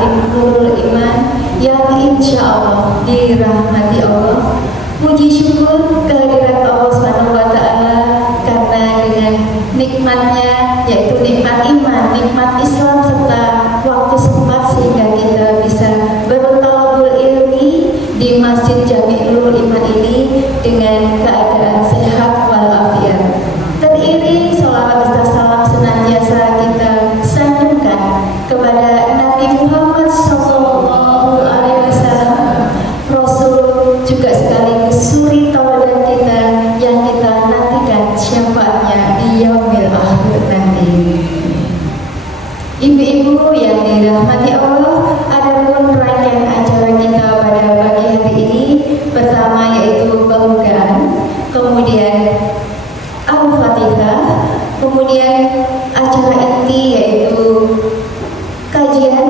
Taklim Nurul Iman yang insya Allah dirahmati Allah. Puji syukur kehadirat Allah Subhanahu wa Ta'ala karena dengan nikmatnya, yaitu nikmat iman, nikmat Islam, serta waktu sempat sehingga kita bisa bertalabul ilmi di Masjid Jami Nurul Iman ini dengan keadaan sehat walafiat. Teriring sholawat serta salam senantiasa kita sanjungkan kepada Nabi Muhammad Sallallahu Alaihi Wasallam, Rasul juga sekaligus suri tauladan kita yang kita nantikan syafaatnya di yaumil akhir nanti. Ibu-ibu yang dirahmati Allah, adapun rangkaian acara kita pada pagi hari ini pertama yaitu pembukaan, kemudian Al-Fatihah, kemudian acara inti yaitu kajian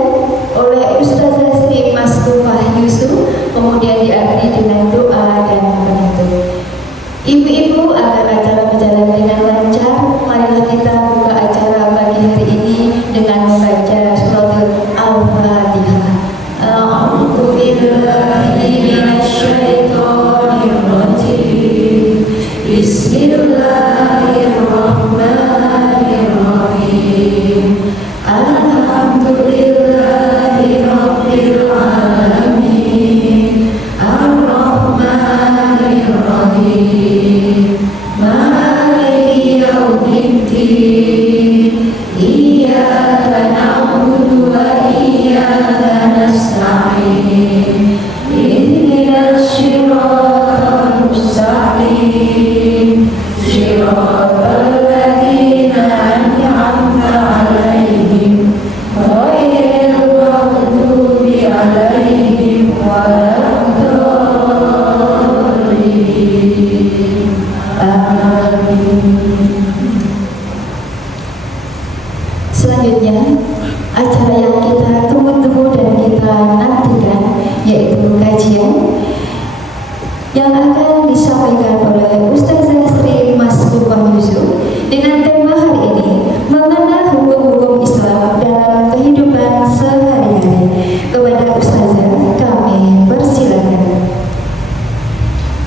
oleh Ustazah Sri Masrufah Yusuf, kemudian diakhiri dengan doa dan penutup. Ibu-ibu, agar acara berjalan dengan lancar, marilah kita buka acara pagi hari ini dengan membaca surat Al-Fatihah. A'udzu billahi minasyaitonir rajim. Bismillahirrahmanirrahim. Alhamdulillahi rabbil alamin. Ar-Rahmanir-Rahim. Maliki yaumiddin. Iyyaka na'budu wa iyyaka nasta'in. Ihdinas siratal mustaqim. Siratal ladzina an'amta 'alaihim ghairil maghdubi 'alaihim waladdallin. Amin. Selanjutnya, acara yang kita tunggu-tunggu dan kita nantikan yaitu kajian yang akan disampaikan oleh Ustazah Sri Masrufah Yusuf dengan tema hari ini, mengenal hukum-hukum Islam dalam kehidupan sehari-hari. Kepada Ustazah kami persilakan.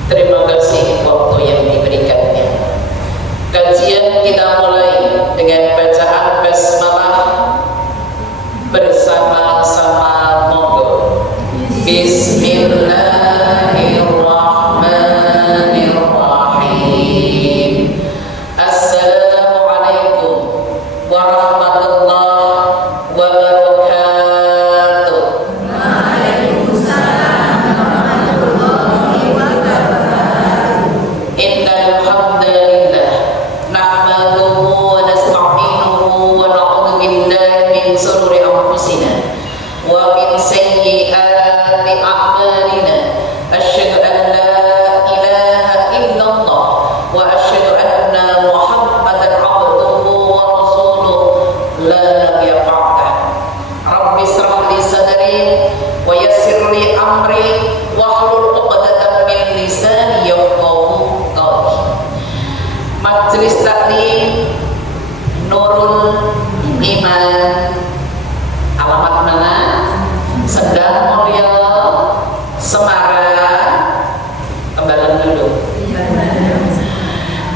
Terima kasih waktu yang diberikannya. Kajian kita mulai dengan bacaan basmalah bersama-sama, monggo. Bismillahirrahmanirrahim. Assalamualaikum warahmatullahi wabarakatuh. Waalaikumsalam warahmatullahi wabarakatuh. Innal hamdalillah nahmaduhu wa nasta'inuhu wa na'udzu billahi min shururi anfusina wa min sayyiati a'malina. Asyhadu an la ilaha illallah wa asyhadu anna Muhammadan 'abduhu wa rasuluh la nabiyya ba'dah. Rabbi shrah li sadri wa yassir li amri wahlul 'uqdatam min lisani yafqahu qawli. Majelis Taklim Nurul Iman, alamat mana? Sedang Mulia, Semarang. Kembali dulu.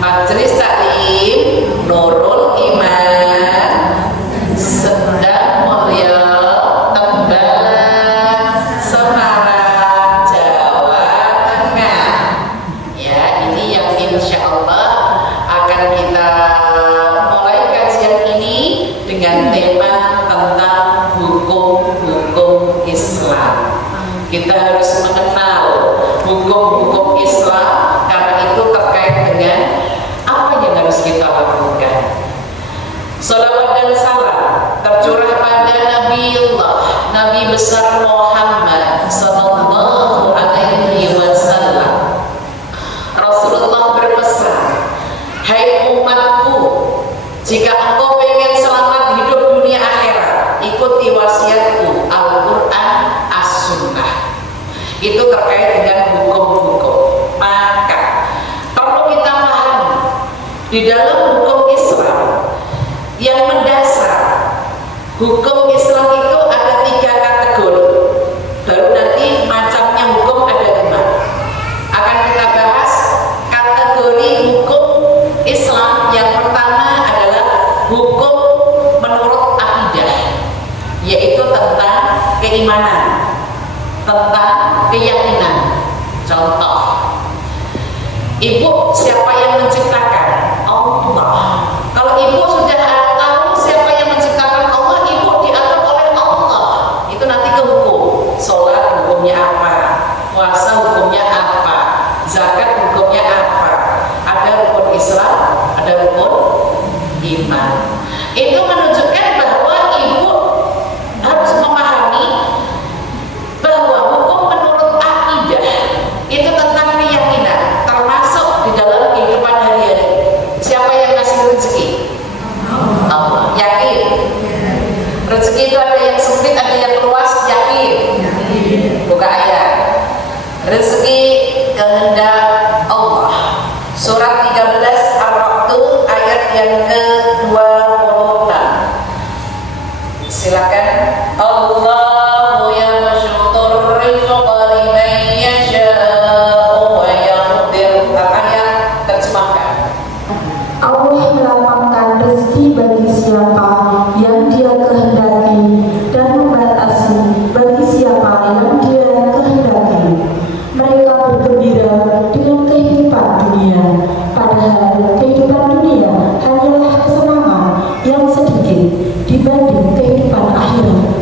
Majelis Taklim Nurul Iman, Sedang Mulia, Tembalang, Semarang, Jawa Tengah. Ya, ini yang insya Allah akan kita mulai kajian ini dengan tema tentang hukum-hukum Islam. Kita harus mengenal hukum-hukum Islam karena itu terkait dengan apa yang harus kita lakukan. Salawat dan salam tercurah pada Nabi besar Muhammad sallallahu alaihi wasallam. Rasulullah berpesan, "Hai umatku, jika engkau pengen selamat hidup dunia akhirat, ikuti wasiatku Al-Quran As-Sunnah." Itu terkait dengan hukum-hukum. Maka perlu kita pahami di dalam hukum Islam yang mendasar. Hukum Islam itu ada 3 kategori. keimanan, tentang keyakinan. Contoh, ibu siapa yang menciptakan? Allah. Kalau ibu sudah tahu siapa yang menciptakan Allah, ibu diatur oleh Allah. Itu nanti ke hukum. Sholat hukumnya apa? Puasa hukumnya apa? Zakat hukumnya apa? Ada rukun Islam, ada rukun iman. Itu menunjukkan bahwa ibu harus memahami bahwa hukum menurut akidah itu tentang keyakinan, termasuk di dalam kehidupan hari-hari. Siapa yang ngasih rezeki? Allah. Yakin? Rezeki itu ada yang sempit, ada yang luas. Yakin? Buka ayat. Rezeki kehendak Allah. Surat 13 Ar-Ra'd ayat yang ke-26. Silakan. Allahu yabsutur rizqa liman yasha'u wa yaqdir. Ayat terjemahkan. Allah melapangkan rezeki bagi siapa yang Dia kehendaki dan membatasi bagi siapa yang Dia kehendaki. Mereka bergembira dengan kehidupan dunia, padahal kehidupan dunia hanyalah kesenangan yang sedikit dibanding kehidupan akhirat.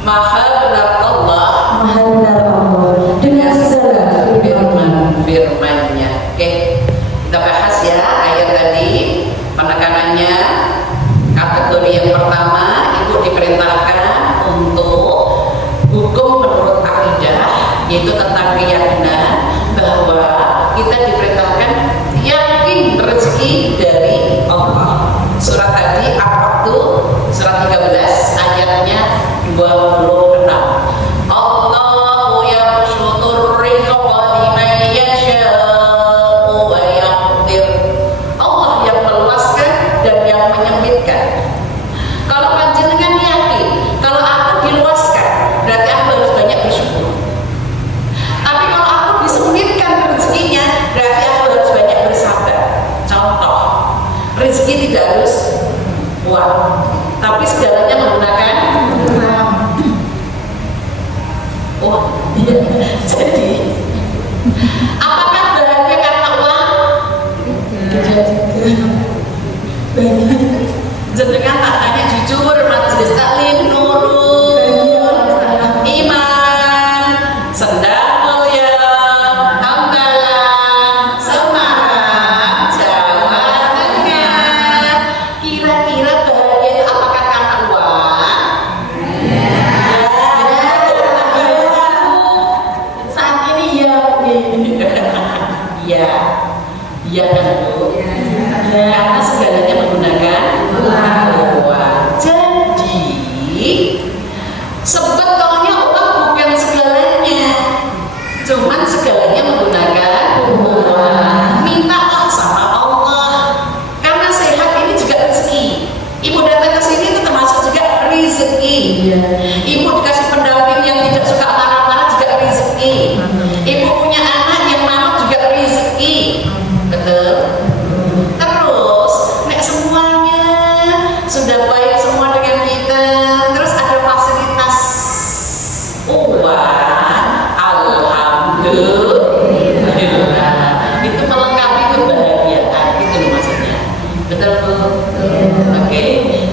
Maha benar Allah Maha benar Allah dengan segala firman-nya. Oke, kita bahas ya ayat tadi. Penekanannya, kategori yang pertama, ibu diperintahkan untuk hukum menurut akidah, yaitu tentang keyakinan bahwa kita diperintahkan yakin rezeki dari Allah. Surat tadi Ar-Ra'd surat 13 ayatnya 26. Allahu yabsutur rizqa liman yasha'u wa yaqdir. Allah yang meluaskan dan yang menyempitkan. Kalau panjenengan yakin kalau aku diluaskan, berarti aku harus banyak bersyukur. Tapi kalau aku disempitkan rezekinya, berarti aku harus banyak bersabar. Contoh, rezeki tidak harus uang, tapi segalanya menggunakan uang. Oh, iya. Jadi, apakah bahagia karena uang? Jenengan tak tanya jujur, majelis taklim nurul iman sendal mulia hamdalah semangat Jawa Tengah. Kira-kira bahagia itu apakah karena uang? Saat ini ya iya iya kan Bu? Karena segalanya menggunakan uang. Jadi sebetulnya uang bukan segalanya, cuman segalanya menggunakan uang. Mintalah sama Allah, karena sehat ini juga rezeki. Ibu datang ke sini itu termasuk juga rezeki. Ibu dikasih pendamping yang tidak suka marah-marah juga rezeki. Ibu punya anak yang manut juga rezeki. Betul? Terus, nek semuanya sudah baik semua dengan kita, terus ada fasilitas uang, alhamdulillah, itu melengkapi kebahagiaan, gitu loh maksudnya. Betul Bu? Oke,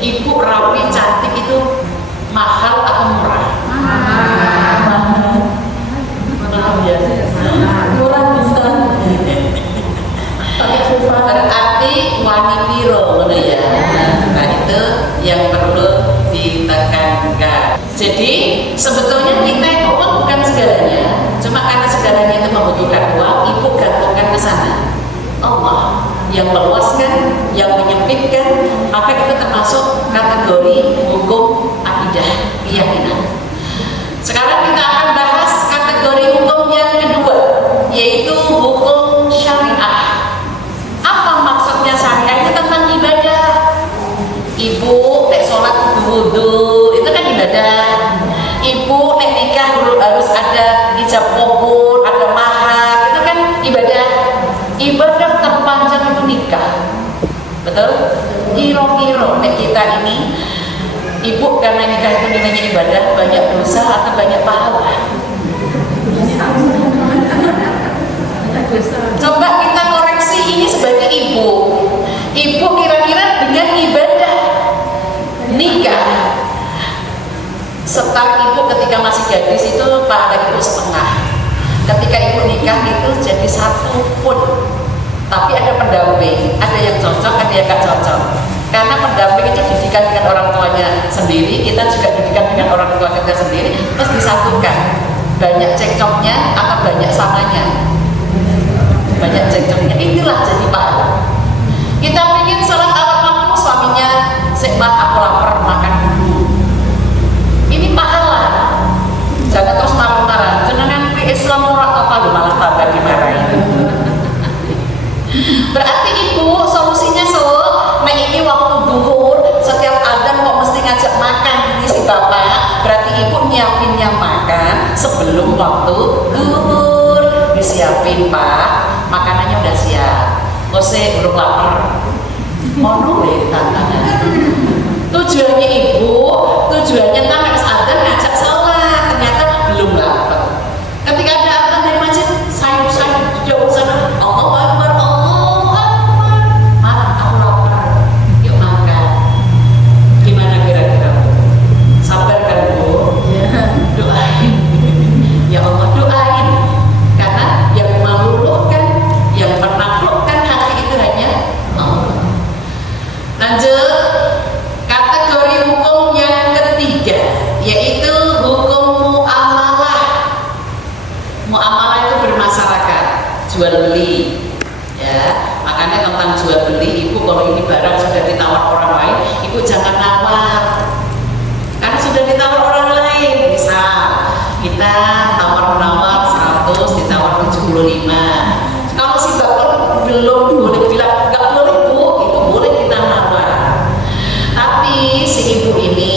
ibu rapi cantik itu mahal atau murah? Mahal ya. Murah bisa. Berarti wani piro ngono ya. Nah, itu yang perlu ditekankan. Jadi sebetulnya kita itu uang bukan segalanya, cuma karena segalanya itu membutuhkan uang, ibu gantungkan ke sana. Allah yang meluaskan, yang menyempitkan, maka itu termasuk kategori hukum akidah keyakinan. Sekarang kita akan bahas kategori hukum yang kedua, yaitu hukum syariah. Apa maksudnya syariah? Itu tentang ibadah. Ibu nek sholat wudu itu kan ibadah. Ibu nek nikah harus ada ijab kabul, ada mahar, itu kan ibadah. Ibadah terpanjang itu nikah. Betul? Kira-kira nek kita ini Ibu karena nikah itu nilainya ibadah, banyak dosa atau banyak pahala? Coba kita koreksi ini sebagai ibu. Ibu kira-kira dengan ibadah nikah, setar ibu ketika masih gadis itu pahala ibu setengah. Ketika ibu nikah itu jadi 1 pun. Tapi ada pendamping, ada yang cocok, ada yang gak cocok. Karena pendamping itu didikan dengan orang tuanya sendiri, kita juga didikan dengan orang tua kita sendiri, terus disatukan. Banyak cekcoknya atau banyak samanya? Banyak cekcoknya, inilah jadi pahala. Kita ingin sholat awal waktu, suaminya "Sek, aku lapar, makan dulu." Ini pahala. Jangan terus marah-marah. Jenengan pri Islam ora apa, malah tambah dimarahin. Berarti ibu solusinya nek ini waktu duhur, setiap adzan kok mesti ngajak makan ini si bapak, berarti ibu nyiapin yang makan sebelum waktu duhur. Disiapin pak, makanannya udah siap. Kose belum lapar. Mono tantangan. Tujuannya ibu, tujuannya tamat adzan ngajak sholat, ternyata belum lapar. Ketika ada adzan dari masjid, sayur jauh sana, Allahu Akbar, Allahu Akbar. Mak, aku lapar. Yuk makan. Gimana kira-kira? Sabar kan bu? Doain. Ya Allah doain. Karena yang meluluhkan, yang menaklukkan hati itu hanya Allah. Lanjut, kategori hukum yang ketiga, yaitu hukum muamalah. Muamalah itu bermasyarakat, jual beli, ya. Makanya tentang jual beli, ibu kalau ini barang sudah ditawar orang lain, ibu jangan nawar. Karena sudah ditawar orang lain, misal kita tawar-menawar 100, ditawar 75. Kalau si bapak belum boleh bilang nggak boleh bu, itu boleh kita nawar. Tapi si ibu ini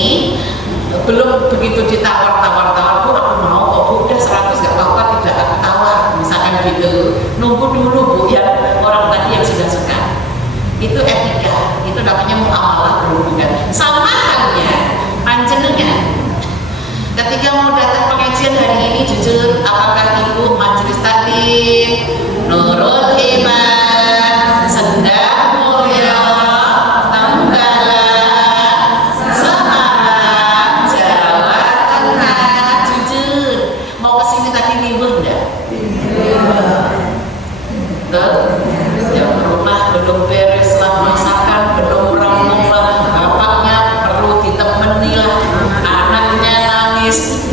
belum begitu ditawar-tawar, bu aku mau kok bu, udah 100 nggak apa-apa, tidak aku tawar, misalkan gitu. Nunggu dulu bu yang orang tadi yang sudah suka. Itu etika, itu namanya muamalah berhubungan. Sama halnya panjenengan ketika mau datang pengajian hari ini, jujur apakah ibu majelis taklim nurul iman sendah mulia tambahlah semangat Jawa Tengah? Jujur mau kesini tadi libur enggak? Tuh, yang rumah belum beres lah, masakan belum rampung lah, bapaknya perlu ditemani lah, anaknya nangis.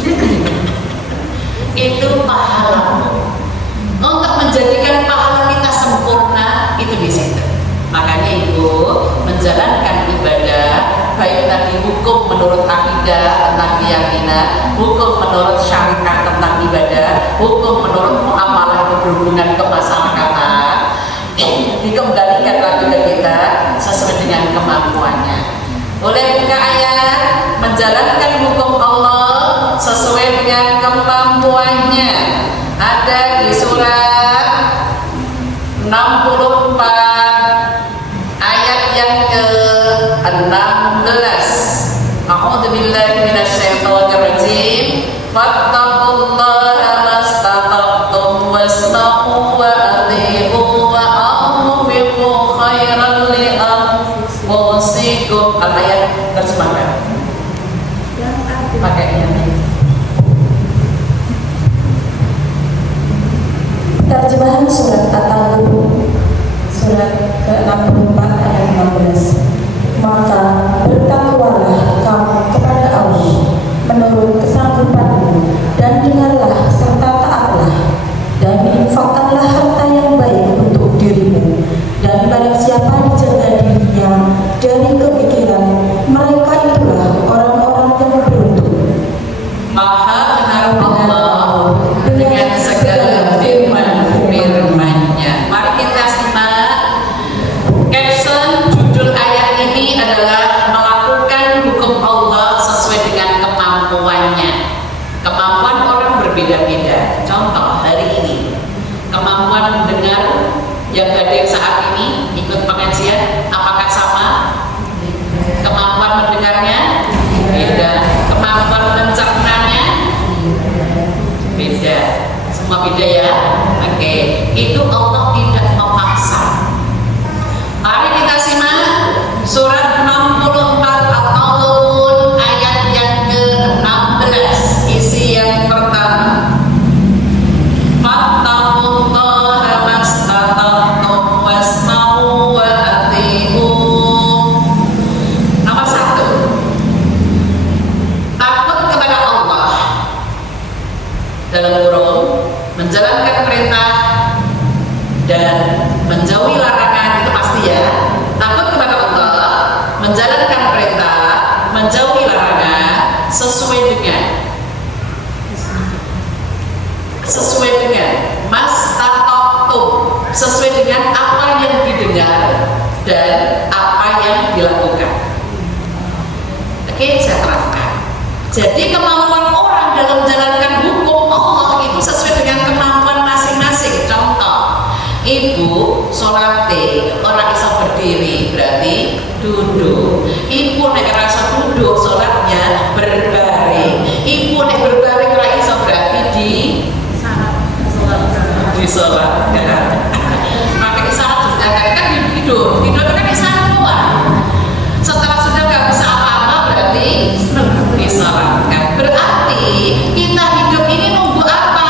Itu pahala. Untuk menjadikan pahala kita sempurna itu di situ. Makanya ibu menjalankan ibadah, baik tadi hukum menurut akidah tentang keyakinan, hukum menurut syariat tentang ibadah, hukum menurut muamalah itu berhubungan kemasyarakatan, dikembalikan lagi ke kita sesuai dengan kemampuannya. Boleh buka ayat, menjalankan hukum Allah sesuai dengan kemampuannya. Ada di surat 64 ayat yang ke-16. A'udzubillahi minasyaitonir rajim. Fattaqullaha mastata'tum wasma'u wa athi'u wa anfiqu khairan li anfusikum. Ayat terjemahkan. Pakainya. Terjemahan surat At-Taubah surat ke-64 ayat 16. Maka bertakwalah kamu kepada Allah menurut kesanggupanmu, dan dengarlah serta taatlah, dan infakkanlah harta yang baik untuk dirimu, dan barang siapa dijaga dirinya dari kepikiran, mereka itulah orang-orang yang beruntung. Maha benar Allah dengan segala firman-Nya. Mari kita simak caption judul ayat ini adalah melakukan hukum Allah sesuai dengan kemampuannya. Kemampuan orang berbeda-beda. Contoh hari ini, kemampuan mendengar yang hadir saat ini ikut pengajian apakah sama? beda ya. Oke, itu Allah tidak memaksa. Mari kita simak surat 64 At-Taghabun ayat yang ke-16, isi yang pertama. Fattaqullaha mastata'tum wasma'u wa ati'u. Nomor 1, takut kepada Allah dalam kurung menjalankan perintah dan menjauhi larangan, itu pasti ya. Takut kepada Allah, menjalankan perintah, menjauhi larangan sesuai dengan mastata'tum, sesuai dengan apa yang didengar dan apa yang dilakukan. Oke, saya terangkan. Jadi kemampuan orang dalam menjalankan hukum Allah itu sesuai dengan kemampuan masing-masing. Contoh, ibu sholat orang bisa berdiri, berarti duduk. Ibu nek rasa duduk, sholatnya berbaring. Ibu nek berbaring ora iso, berarti di sholat. Pakai isyarat kan tidur kan isyarat doang. Setelah sudah nggak bisa apa-apa, berarti disarankan. Berarti kita hidup ini nunggu apa?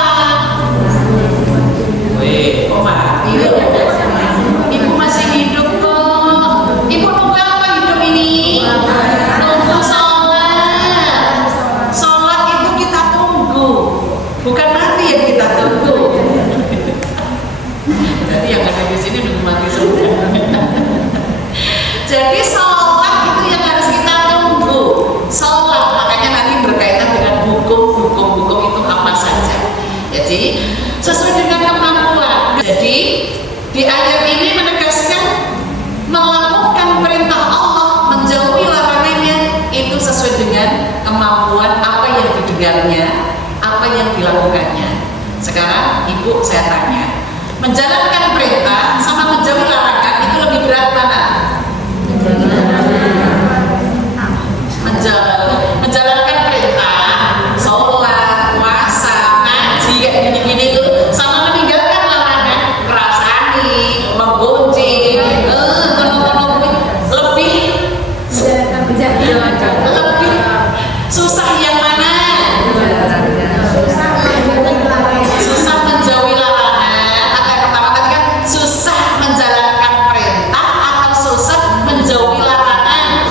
Weh, kok mati? Ibu masih hidup kok. Ibu nunggu apa hidup ini? Nunggu sholat. Sholat itu kita tunggu, bukan mati yang kita tunggu. Jadi yang ada di sini nunggu mati semua. Jadi sholat itu yang harus kita tunggu. Sholat, makanya nanti berkaitan dengan hukum itu apa saja. Jadi sesuai dengan kemampuan. Jadi di ayat ini menegaskan melakukan perintah Allah, menjauhi larangannya itu sesuai dengan kemampuan apa yang didengarnya, apa yang dilakukannya. Sekarang ibu saya tanya, menjalankan perintah sama menjauhi larangan itu lebih berat mana? Menjalankan perintah, sholat, puasa, ngaji kayak gini-gini itu sama meninggalkan larangan, ngerasani, menggunjing, lebih susah yang mana? Susah menjauhi larangan atau yang pertama tadi kan susah menjalankan perintah atau susah menjauhi larangan?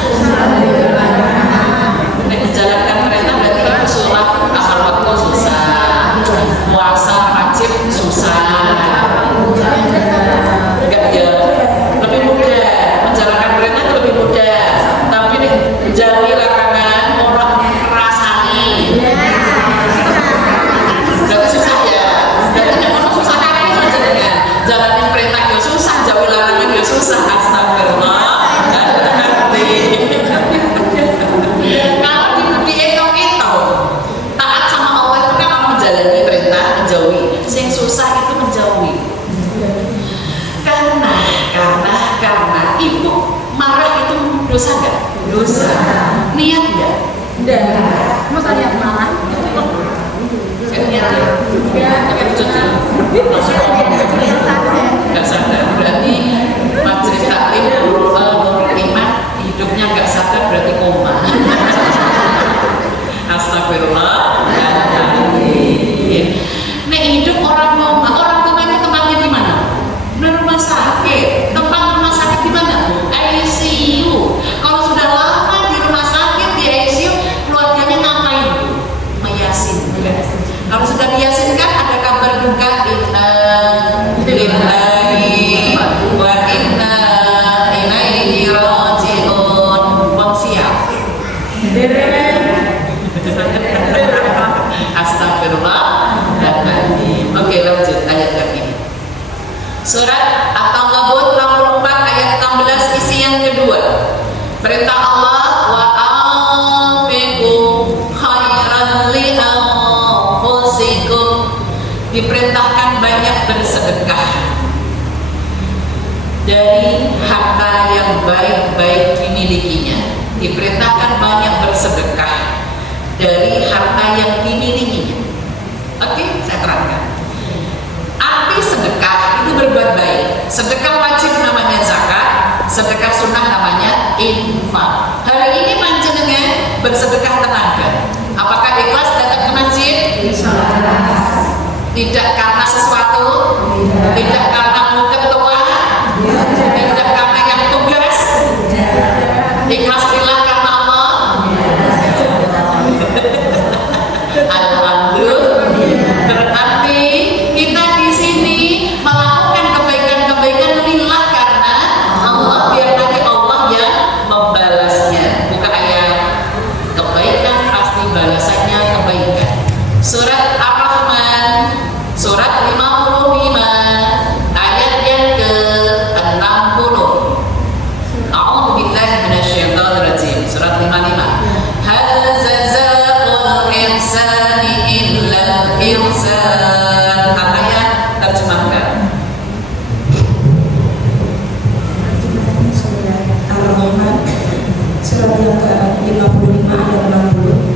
Menjalankan perintah berarti ibu sholat asal waktu susah, puasa wajib susah, enggak ya, lebih mudah. Menjalankan perintah itu lebih mudah, tapi menjauhi larangan orang rasani berarti susah ya. Berarti jangan susah kali saja dengan jalanin perintah ya susah, jauhi larangan ya susah. Astagfirullah. Kalau dihitung-hitung, taat sama Allah itu kan menjalani perintah, menjauhi. Yang susah itu menjauhi. Karena ibu marah itu dosa nggak? Dosa. Niat nggak? Enggak. Masa niat marah? Niat ya? Pakai cuci. Nggak sadar. Berarti majelis taklim Nurul Iman hidupnya nggak sadar, berarti koma. Astagfirullah. Nek hidup orang koma itu tempatnya di mana? Di rumah sakit. Tempat rumah sakit di mana? ICU. Kalau sudah lama di rumah sakit di ICU, keluarganya ngapain? Meyasin. Kalau sudah diyasin kan ada kabar duka, inna lillahi wa inna ilaihi raji'un. Bang siap. Astagfirullah. Oke, lanjut ayat yang ini. Surat At-Taghabun 64 ayat 16, isi yang kedua. Perintah Allah, wa anfiqu khairan li anfusikum. Diperintahkan banyak bersedekah dari harta yang baik-baik dimilikinya. Diperintahkan banyak bersedekah dari harta yang dimilikinya. Oke, saya terangkan. berbuat baik. Sedekah wajib namanya zakat, sedekah sunnah namanya infak. Hari ini panjenengan bersedekah tenaga. Apakah ikhlas datang ke masjid? Tidak karena sesuatu, tidak karena mau ketua, tidak karena yang tugas. Ikhlas lillah karena Allah. Alhamdulillah. Berarti kita di sini melakukan kebaikan-kebaikan lillah karena Allah, biar nanti Allah yang membalasnya. Bukan ayat kebaikan pasti balasannya kebaikan. Surat Ar-Rahman, surat 55, ayat yang ke-60. A'udzubillahi minasyaitonirrajim. Surat 55. Hal jazaa'ul ihsani illal ihsan. Ayat terjemahkan. Surat Ar-Rahman, surat yang ke-55 ayat 60.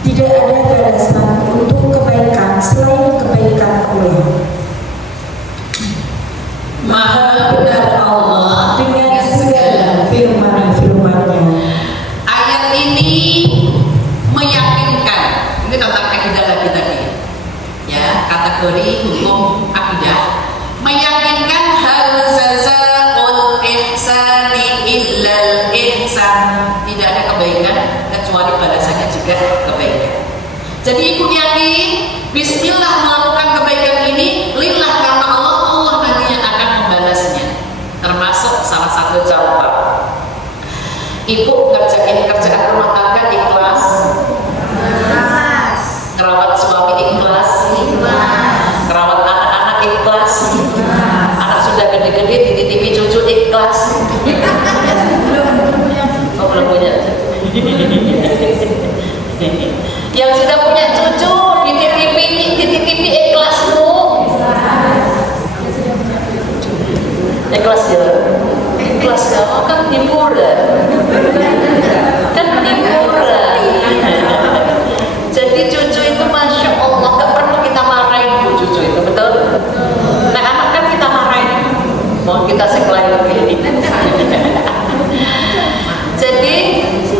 Tidak ada balasan untuk kebaikan selain kebaikan Allah. Maha benar Allah Dengan segala firman-firman-Nya. Ayat ini meyakinkan, ini tentang akidah lagi tadi, ya, kategori hukum akidah, meyakinkan hal jazaa'ul ihsani illal ihsan. Tidak ada kebaikan kecuali balasannya juga kebaikan. Jadi ibu yakin bismillah melakukan kebaikan ini lillah karena Allah, Allah nantinya akan membalasnya. Termasuk salah satu contoh, ibu ngerjain kerjaan rumah tangga ikhlas, kerawat suami ikhlas, kerawat anak-anak ikhlas, anak sudah gede-gede dititipi cucu ikhlas. Oh, belum punya. Yang sudah punya cucu dititipi ikhlas bu. Ikhlas ya, ikhlas ya, kan hiburan, kan hiburan. Jadi cucu itu masya Allah gak perlu kita marahin bu, cucu itu betul. Nah anak kan kita marahin, mau kita sekelai begini. Jadi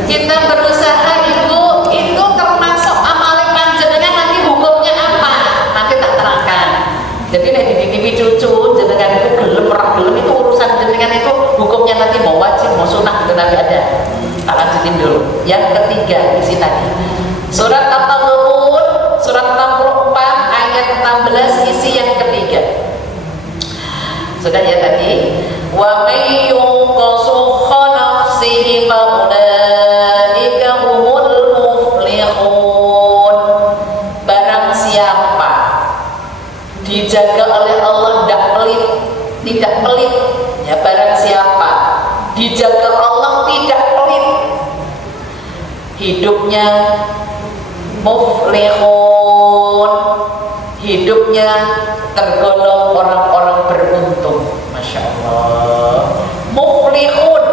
kita berusaha ibu itu termasuk amalan panjenengan, nanti hukumnya apa? Nanti tak terangkan. Jadi nanti dititipi cucu jenengan itu gelem ora gelem itu urusan jenengan, itu hukumnya nanti mau wajib mau sunah itu nanti ada. Tak lanjutin dulu. Yang ketiga isi tadi. Surat At-Taubun surat 64 ayat 16 isi yang ketiga. Sudah ya tadi. Wa may yuqasukha nafsihi fa ulaika humul muflihun. Barang siapa dijaga oleh Allah tidak pelit ya, barang siapa dijaga Allah tidak pelit, hidupnya muflihun, hidupnya tergolong orang-orang beruntung. Masya Allah, muflihun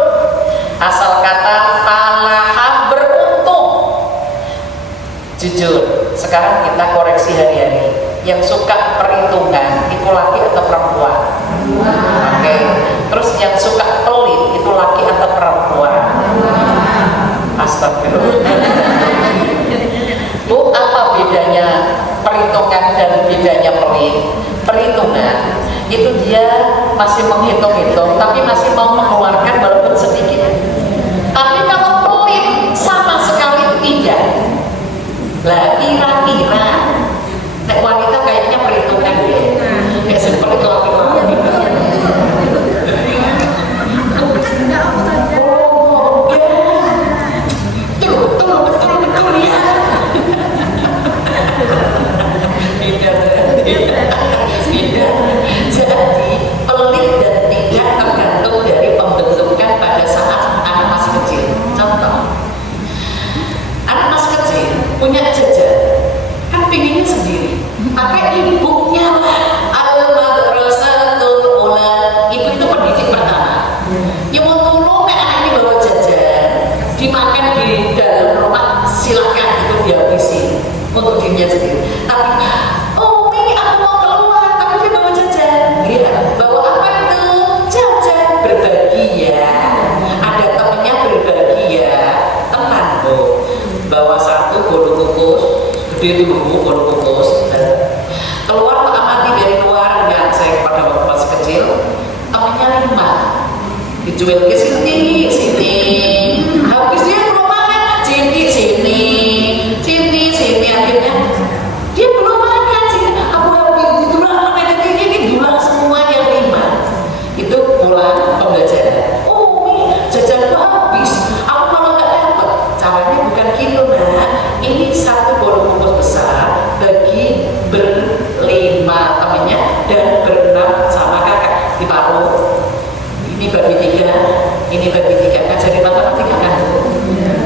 asal kata falaha, beruntung. Jujur, sekarang kita koreksi hari-hari, yang suka perhitungan itu laki atau perempuan? Oke. Terus yang suka pelit itu laki atau perempuan? Astagfirullah. Bu, apa bedanya perhitungan dan bedanya pelit? Perhitungan itu dia masih menghitung-hitung tapi masih mau mengeluarkan walaupun sedikit. Tapi kalau pelit sama sekali tidak. Lah kira-kira nek wanita kayaknya perhitungan ya. Kayak seperti itu laki-laki. Oh, ya. Betul ya. Tidak. Jadi pelit dan tidak tergantung dari pembentukan pada saat anak masih kecil. Contoh, anak masih kecil punya jajan, kan pinginnya sendiri, maka ibunya lah al-madrasatul ula. Ibu itu pendidik pertama. Ya mau tolong anak ini bawa jajan, dimakan di dalam rumah, silakan itu dihabisi untuk dirinya sendiri. Tapi oh ini aku mau keluar, tapi dia bawa jajan. Iya, bawa gede dulu baru putus. Keluar Pak Amati dari luar dengan saya pada waktu masih kecil, temennya 5 dijual ke sini sini, habis dia belum makan sini sini sini sini, akhirnya dia belum makan sini, aku habis ditulang makan ini dulang semua yang 5 itu pulang pembelajaran. Oh jajanku habis, aku malah nggak dapat. Caranya bukan gitu nak, ini satu bolu bungkus besar bagi ber-5 temennya dan ber-6 sama kakak diparuh. Ini bagi 3, ini bagi 3, ngajarin matematika kan bu.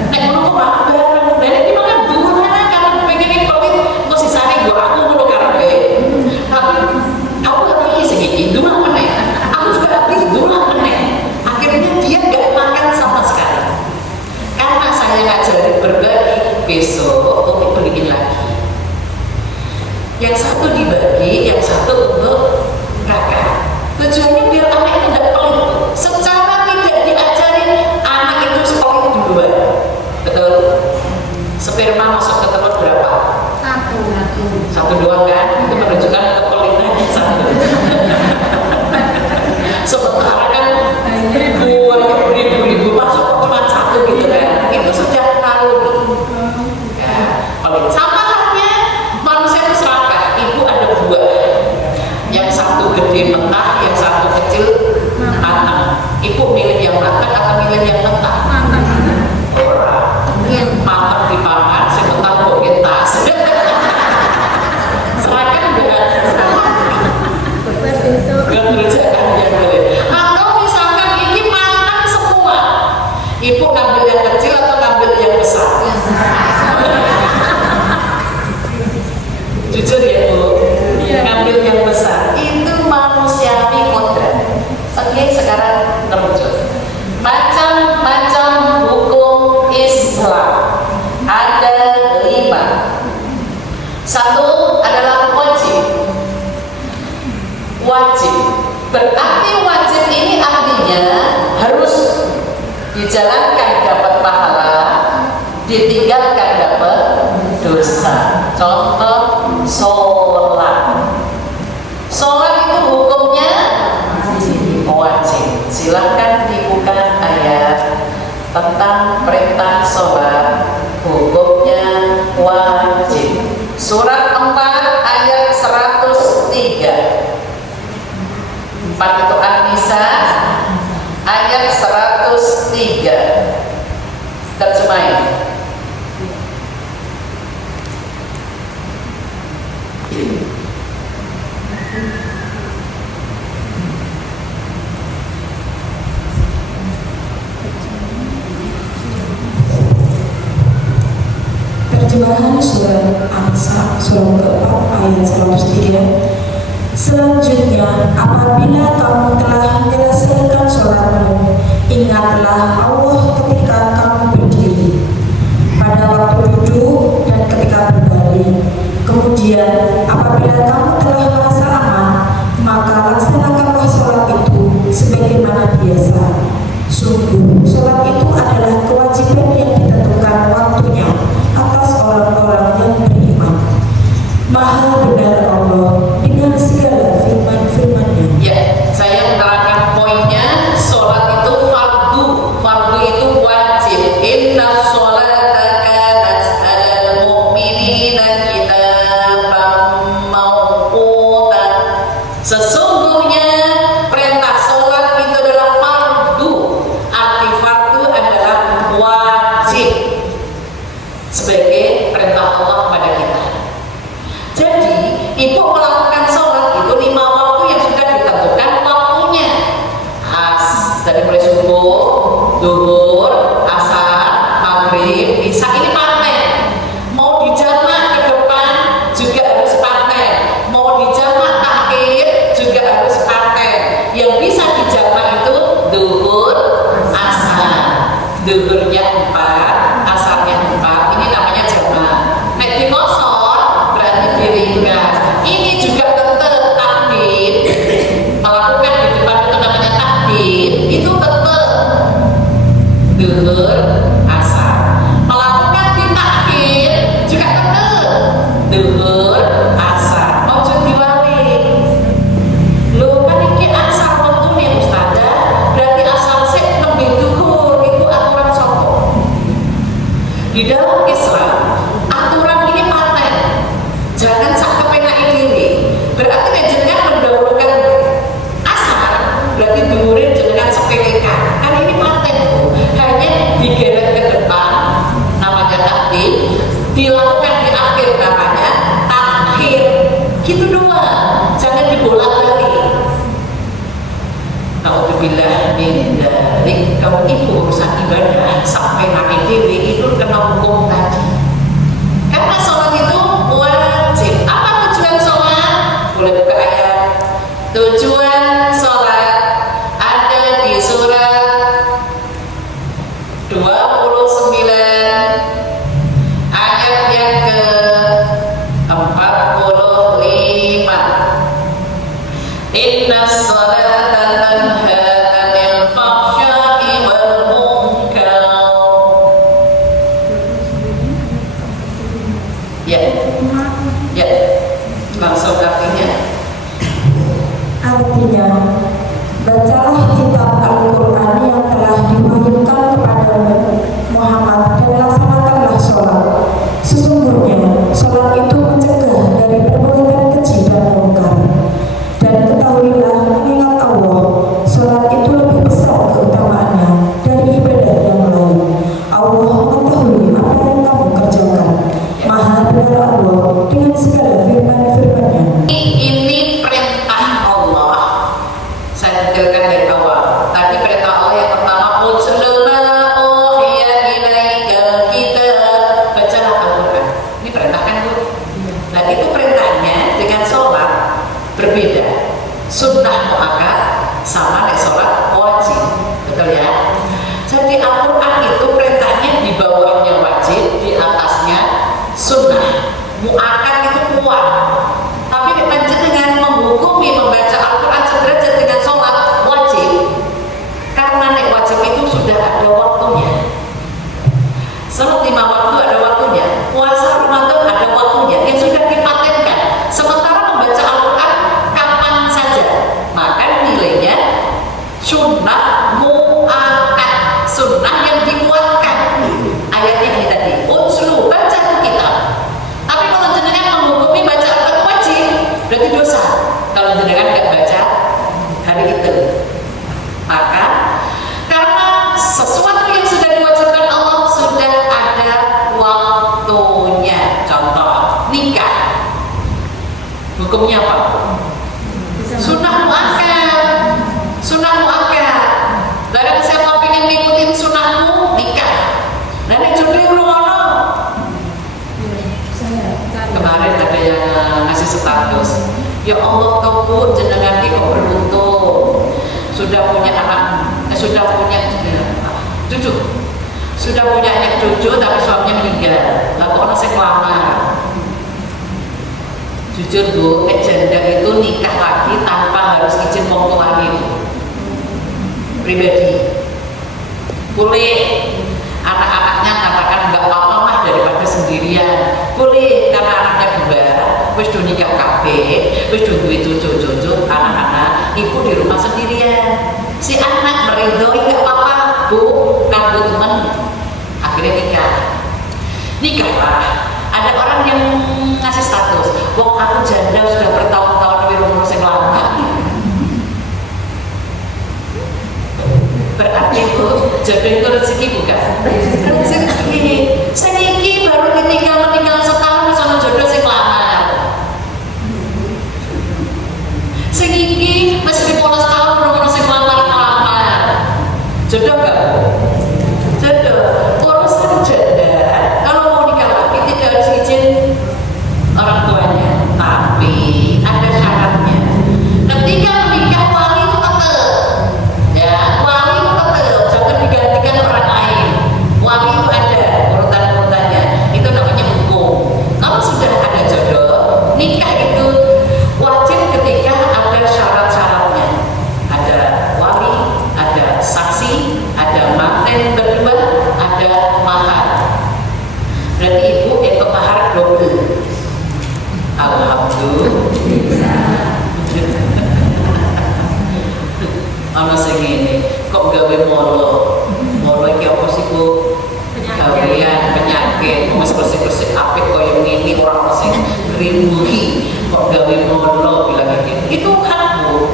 Nek ngono kok makan bareng, dan ini makan dulu karena pengen pelit, kok sisanya gue aku ngono karepe. Tapi aku habis segini, dulu meneh. Aku juga habis dulu meneh. Akhirnya dia nggak makan sama sekali. Karena saya ngajarin berbagi, besok Umi beliin lagi. Yang satu dibagi, yang satu untuk kakak. Tujuannya biar anak itu tidak pelit. Secara tidak diajarin anak itu sepelit duluan. Betul? Sperma masuk ke tempat berapa? Satu doang kan? Itu menunjukkan kepelitannya satu. Sementara kan ribu masuk kok cuma satu gitu kan? Itu sudah terlalu pelit. Sama halnya manusia itu serakah. Ibu ada 2, yang satu gede mentah, yang satu kecil matang. Ibu milih yang matang atau milih yang mentah? Matang dipangan, si mentah kok tas. Serahkan enggak? Enggak kerjaan yang boleh. Atau misalkan ini matang semua, ibu ngambil yang kecil atau ngambil yang besar? Jujur ya bu, ngambil yang besar. Itu manusiawi kodrat. Oke, sekarang terwujud. Macam-macam hukum Islam ada 5. Satu adalah wajib. Wajib berarti wajib ini artinya harus dijalankan dapat pahala, ditinggalkan dapat dosa. Contoh sholat. Sholat itu hukumnya wajib. Silahkan dibuka ayat tentang perintah sholat, hukumnya wajib. Surat 4 ayat 103. 4 itu An-Nisa ayat 103. Terjemahin. Terjemahan surat An-Nisa surat ke-4 ayat 103. Selanjutnya, apabila kamu telah menyelesaikan sholatmu, ingatlah Allah ketika kamu berdiri, pada waktu duduk dan ketika berbaring. Kemudian, apabila kamu telah merasa aman, maka laksanakanlah sholat itu sebagaimana biasa. Sungguh, sholat itu adalah kewajiban yang ditentukan waktunya atas orang-orang yang beriman. Maha benar Allah dengan segala firman-firman-Nya. Ya, saya menerangkan poinnya. Sholat itu fardu. Fardu itu wajib. Inna sholata kanat 'alal mu'minina kitaban mawqutan. Sesungguhnya perintah sholat itu adalah fardu. Arti fardu adalah wajib sebagai perintah Allah pada kita. Jadi, ibu melakukan sholat itu 5 waktu yang sudah ditentukan waktunya. Dari mulai subuh, zuhur, asar, maghrib, isya, ini paten. Mau dijamak ke depan juga harus paten. Mau dijamak akhir juga harus paten. Yang bisa dijamak itu zuhur, asar. Zuhurnya 4, asarnya 4. Ini namanya jamak. Nek dikosor berarti diringkas. Ini juga tetap takbir. Melakukan di depan itu namanya takbir. Itu tetap zuhur, asar. Melakukan di takhir juga tetap ayat yang ke-45. Inna salata tanha 'anil fahsya'i wal munkar. Ya, langsung artinya. Artinya, bacalah kitab Al-Quran yang telah diwahyukan kepada Muhammad dan laksanakanlah sholat. Sesungguhnya sholat itu mencegah dari perbuatan keji dan mungkar. Dan ketahuilah, mengingat Allah, sholat itu lebih besar keutamaannya dari ibadah yang lain. Allah mengetahui apa yang kamu kerjakan. Maha benar Allah dengan segala firman-firman-Nya. Ini perintah Allah. Saya detailkan dari awal. Tadi perintah Allah yang pertama, bacalah Al-Quran. Ini perintah kan Bu? Nah itu perintahnya dengan sholat berbeda. Sunnah mu'akkad sama dengan sholat wajib. Betul ya? Jadi Al-Quran itu perintahnya di bawahnya wajib, di atasnya sunnah. Mu'akkad itu kuat. Tapi dengan menghukumi membaca Al-Quran sederajat dengan sholat wajib, karena nek wajib itu sudah ada waktunya. Sholat 5 waktu ada waktunya, puasa Ramadan ada waktunya yang sudah dipatenkan. Sementara membaca Al-Quran kapan saja, maka nilainya sunnah mu'akkad, sunnah yang dikuatkan. Ayatnya ini tadi, utslu, baca itu kitab. Tapi kalau jenengan menghukumi baca Al-Quran wajib, berarti dosa. Kalau jenengan nggak baca hari itu, maka karena sesuatu yang sudah diwajibkan Allah sudah ada waktunya. Contoh nikah, hukumnya apa? Sunnah mu'akkad. Sunnah mu'akkad. Barang siapa pengen ngikutin sunnahmu, nikah. Nah ini jodoh rumono. Kemarin ada yang ngasih status, ya Allah kau pun jenengan ini kok beruntung, sudah punya anak, sudah punya cucu, sudah punya anak cucu tapi suaminya meninggal. Lalu orang saya kelamar. Jujur Bu, janda itu nikah lagi tanpa harus izin wong tuane pribadi. Boleh anak-anaknya katakan nggak apa-apa mah daripada sendirian. Boleh karena anaknya kembar, wis do nikah kabeh, wis do duwe cucu-cucu, anak-anak, ibu di rumah sendirian. Si anak meridhoi nggak apa-apa Bu, kanggo temen. Akhirnya nikah lah. Ada orang yang ngasih status, wong aku janda sudah bertahun-tahun di rumah sing lama. Berarti itu jodoh itu rezeki bukan? Rezeki. Seniki baru ditinggal setahun sama jodoh sing lama. Seniki masih 15 tahun rumah sing lama. Jodoh enggak? Jodoh. Urusan janda kalau mau nikah lagi tidak harus izin orang tuanya, tapi ada syaratnya. Ketika menikah wali itu tetap, ya wali itu tetap, jangan digantikan orang lain. Wali itu ada urutan-urutannya, itu namanya hukum. Kalau sudah ada jodoh, nikah itu wajib ketika ada syarat-syaratnya. Ada wali, ada saksi, ada manten berdua, ada mahar. Berarti ibu itu mahar double. Alhamdulillah. Ana sing ngene, kok gawe molo. Molo iki apa sih Bu? Gawean penyakit. Wis bersih-bersih apik koyo ngene ora ono sing rimuhi. Kok gawe molo bilang gitu. Itu hak Bu.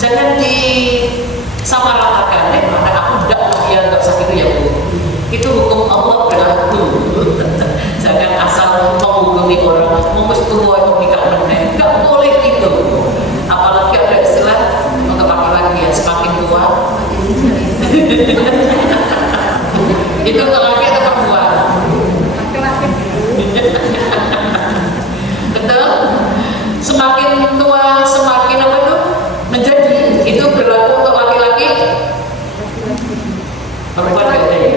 Jangan disamaratakan. Mana aku ndak dia enggak usah gitu ya Bu. Itu hukum Allah berlaku. Jangan asal menghukumi orang mungkus tua itu nikah meneng, nggak boleh gitu. Apalagi ada istilah untuk laki-laki ya semakin tua itu untuk laki atau perempuan? Betul? Semakin tua semakin apa itu menjadi, itu berlaku untuk laki-laki, perempuan nggak ada ya?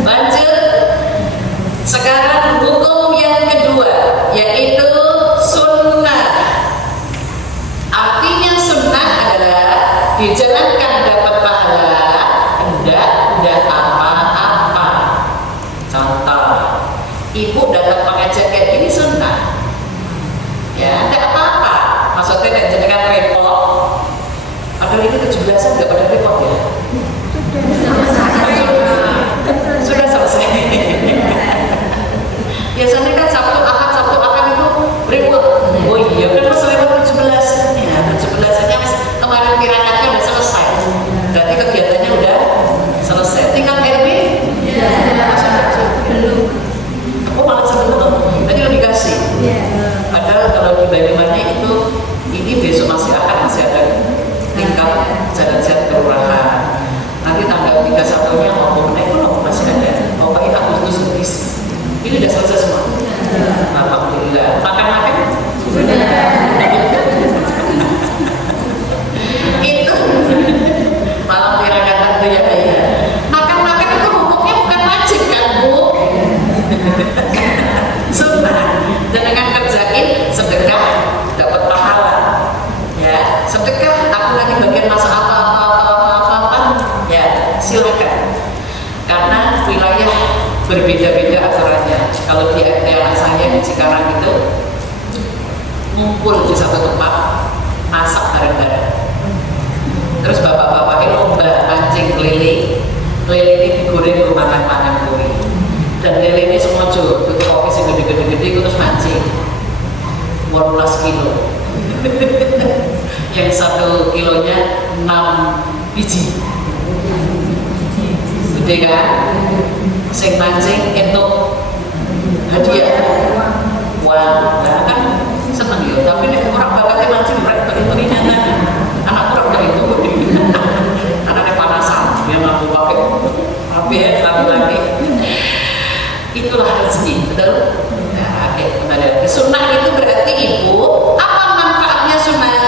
Lanjut. Sekarang hukum yang kedua, yaitu sunnah. Artinya sunnah adalah dijalankan dapat pahala, tidak apa-apa. Contoh, ibu datang pengajian kayak gini sunnah, ya tidak apa-apa. Maksudnya tidak jenengan repot. Padahal ini 17-an nggak pada repot ya. Sudah selesai. Biasanya kan Sabtu Ahad itu repot. Oh iya, kan pas lewat 17-nya. 17-nya kemarin tirakatnya udah selesai. Berarti kegiatannya udah selesai. Tinggal RB? Belum. Aku malah sebelum. Tadi udah dikasih. Padahal kalau di Banyuwangi itu ini besok masih ada tingkat jalan sehat kelurahan. Nanti tanggal 31-nya mau naik belum masih ada. Pokoknya Agustus habis. Ini udah selesai semua. Alhamdulillah. Makan-makan? Sudah. Itu malam tirakatan tuh ya. Makan-makan itu hukumnya bukan wajib kan, Bu? Sunnah. Dan dengan kerjain sedekah dapat pahala. Ya, sedekah aku lagi bagian masa apa, ya silakan. Karena wilayah berbeda-beda aturannya. Kalau di anak saya di Cikarang itu ngumpul di satu tempat, masak bareng-bareng. Terus bapak-bapaknya lomba mancing lele ini digoreng makan kue. Dan lele ini semua tuh kopi sih gede-gede terus mancing 18 kilo. Yang 1 kilonya 6 biji. Gede kan? Sing mancing itu hadiah. Wah, nah kan seneng ya. Tapi nek orang bakatnya mancing berat beri nyata. Anak kurang dari itu. Anaknya panasan, dia mampu pakai HP lagi. Itulah rezeki, betul? Nah, oke, kembali lagi. Sunnah itu berarti ibu, apa manfaatnya sunnah?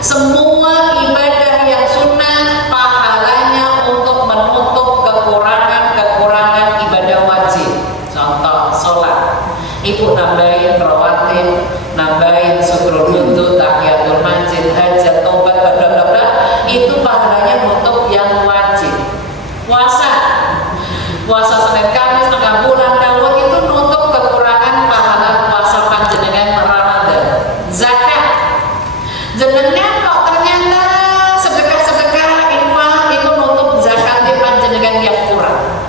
Semua ibadah yang sunnah pahalanya untuk menutup kekurangan ibadah wajib. Contoh, sholat. Ibu nambahin rawatib, nambahin syukrul wudhu, tahiyatul masjid, hajat, taubat, bla. Itu pahalanya untuk yang wajib. Puasa Senin Kamis tengah bulan Dawud itu nutup kekurangan pahala puasa panjenengan Ramadan. Zakat, jenengan kok ternyata sedekah infak itu nutup zakat panjenengan yang kurang.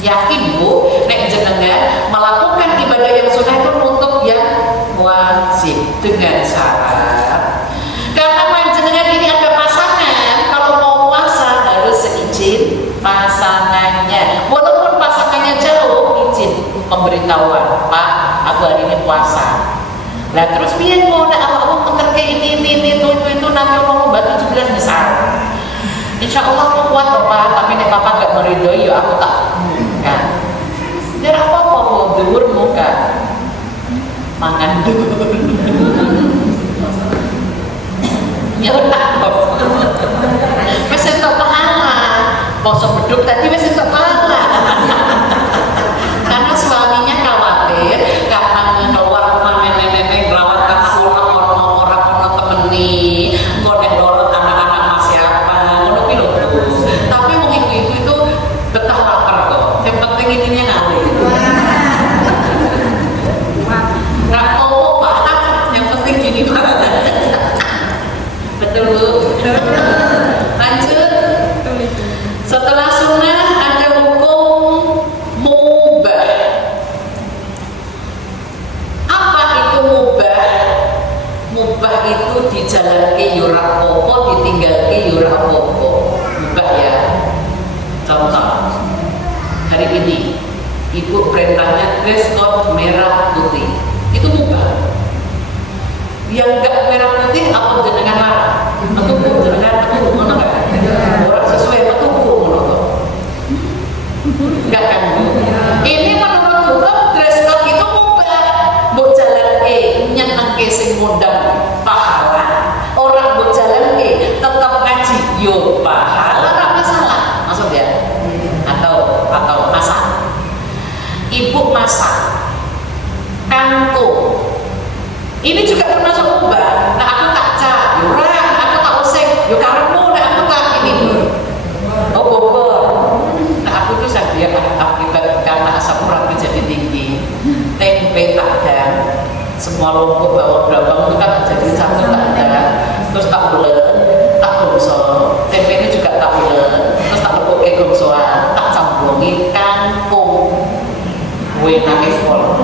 Yakin Bu, nek jenengan melakukan ibadah yang sunnah itu nutup yang wajib dengan syarat. Karena panjenengan ini ada pasangan, kalau mau puasa harus seizin pasangannya. Walaupun pasangannya jauh, izin pemberitahuan, Pak, aku hari ini puasa. Nah terus biar mau nak awakmu mengerti ini itu nanti mau batu 17 besar. Insya Allah aku kuat loh Pak, tapi nek Papa gak meridoi ya aku tak kan. Biar apa mau dhuwur muka mangan dhuwur. Ya udah kok. Wis entuk pahala. Poso beduk tadi wis entuk pahala. Karena suaminya khawatir karena keluar rumah nenek ngelawat anak orang temeni, nggodek dorot anak-anak masih apa, ngono ki lho. Tapi wong ibu-ibu itu betah lapar kok. Yang penting ininya ngalir. Nggak mau Pak, yang penting gini Pak. Betul Bu? Lanjut. Setelah sunnah ada hukum mubah. Apa itu mubah? Mubah itu dijalanke yura apa, ditinggalke yura apa. Mubah ya. Contoh, hari ini ibu perintahnya dress code merah putih. Itu mubah. Yang enggak merah putih apa jenengan larang? Atau jenengan betul ngono enggak? Orang sesuai betul ngono kok. Enggak kan Bu? Ini menurut hukum dress code itu mubah. Mbok jalanke nyenengke sing ngundang pahala. Orang mbok jalanke tetap ngaji yo itu pahala apa masalah maksud ya atau masak ibu masak kangkung ini juga termasuk mubah. Nah aku tak cak yurang aku tak usik yuk karemu nah aku tak ini oh bobor nah aku tuh sadar akibat karena asam urat jadi tinggi tempe tak ada semua lombok bawang brambang itu kan jadi satu tak ada terus tak bulet tak gongso tempe ini juga tak bulet terus tak lepuk ke gongsoan tak cambungi kangkung enak ekor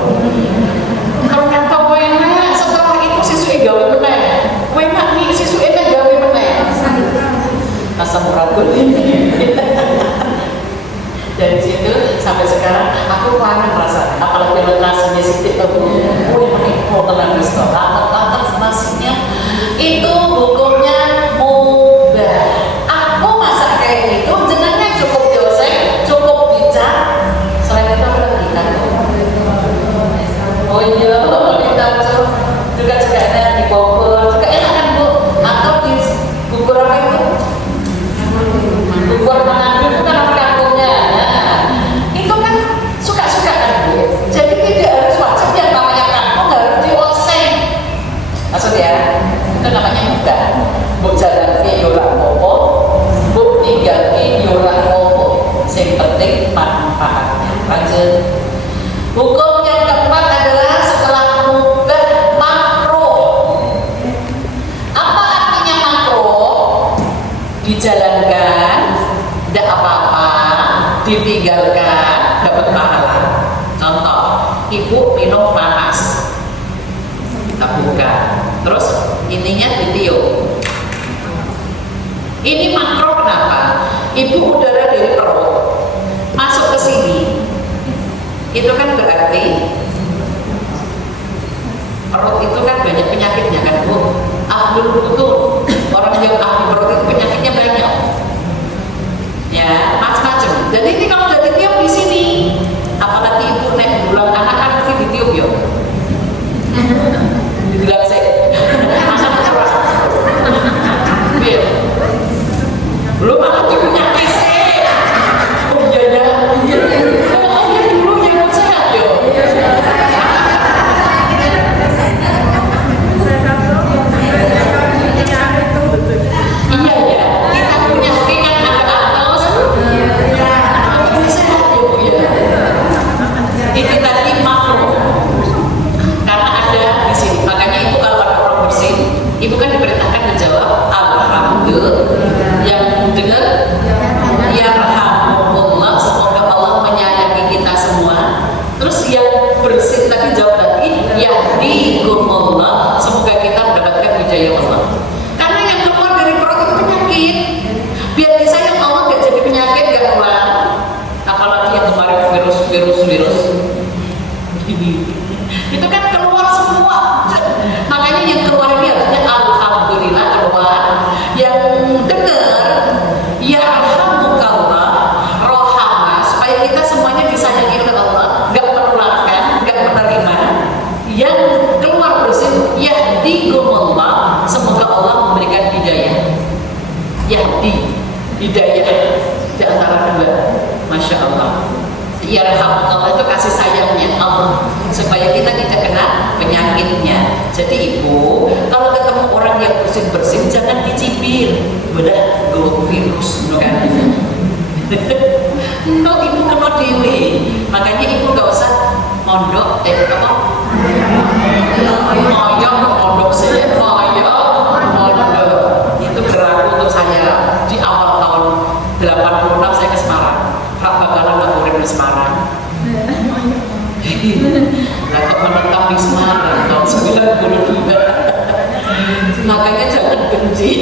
kalau kangkung enak setelah itu siswi gawe meneh enak nih siswi enak gawe meneh asam urat ini dari situ sampai sekarang aku kangen rasanya apalagi nasinya sitik oh yang mau telan restoran lantas nasinya itu hukumnya mubah aku masak kayak gitu jenengnya cukup dioseng cukup dicak selain itu apa lagi kan oh iya dicacuk juga ada di Bogor juga enak kan bu atau di gugur apa itu gugur mengambil itu kan apa kangkungnya itu kan suka-suka kan bu jadi tidak harus wajib yang namanya kangkung harus dioseng maksud ya itu namanya mudah bu jalan ke yola mopo bu tinggal ke yola mopo yang penting manfaatnya lanjut hukum yang keempat adalah setelah mubah makruh apa artinya makruh dijalankan tidak apa-apa ditinggalkan dapat pahala contoh ibu minum panas tak buka terus ininya ditiup ini makruh kenapa ibu udara dari perut masuk ke sini itu kan berarti perut itu kan banyak penyakitnya kan bu ahlul betul orang yang ahli perut itu penyakitnya banyak ya macam-macam jadi ini kalau udah ditiup di sini apalagi ibu naik bulan anak kan mesti ditiup ya dibilang saya belum ada penyakit oh iya ya oh iya dulu yang sehat yo iya ya kita punya skingan ada atas sehat ya bu ya itu tadi makruh karena ada di sini makanya ibu kalau ada orang bersin ibu kan diperintahkan menjawab alhamdulillah yang dengar yarhamullah semoga Allah menyayangi kita semua terus yang bersin tadi jawab lagi yahdikumullah semoga kita mendapatkan hidayah Allah karena yang keluar dari perut itu penyakit biar disayang Allah gak jadi penyakit gak keluar apalagi yang kemarin virus itu kan keluar semua makanya yang keluar ini harusnya alhamdulillah keluar yang dengar yarhamukallah rohama supaya kita semuanya disayangi oleh Allah gak menularkan gak menerima yang keluar bersin yahdikumullah semoga Allah memberikan hidayah yahdi hidayah di antara dua masya Allah yarhamukallah itu kasih sayangnya Allah supaya kita tidak kena penyakitnya jadi ibu kalau ketemu orang yang bersin-bersin jangan dicibir bedah go virus kan no ibu kena dewe makanya ibu gak usah mondok apa moyong mondok saya mondok itu berlaku untuk saya di awal tahun 86 saya ke Semarang Kak bakalan laporin ke Semarang nah kok menetap di Semarang tahun 92 makanya jangan benci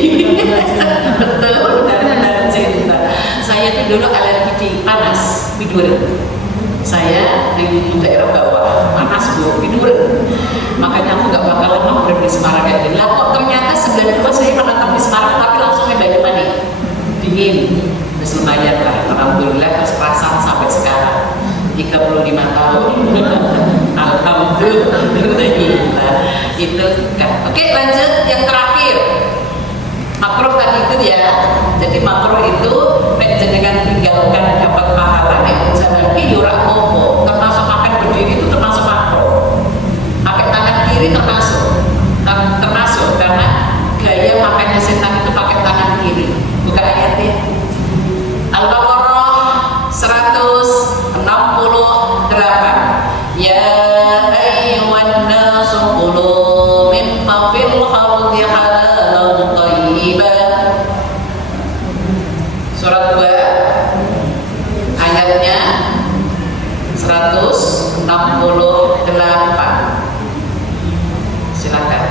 betul dan cinta saya itu dulu alergi panas biduran saya di daerah bawah panas bu biduran makanya aku gak bakalan laporin di Semarang kayak gini lah kok ternyata 92 saya menetap di Semarang tapi langsung ke Banyuwangi dingin terus lumayan lah alhamdulillah terus perasaan sampai sekarang 35 tahun alhamdulillah itu kan oke lanjut yang terakhir makruh tadi itu ya Jadi makruh itu nek jenengan tinggalkan dapat pahala, nek jalan ki yo ora apa-apa. Termasuk makan berdiri itu termasuk makruh. Pakai tangan kiri termasuk karena gaya makannya setan itu pakai tangan kiri. Buka ayatnya. Al-Baqarah 168. Ya ayyuhan nasu kulu mimma fil ardi halalan thayyiban. Surat 2 ayatnya 168. Silakan.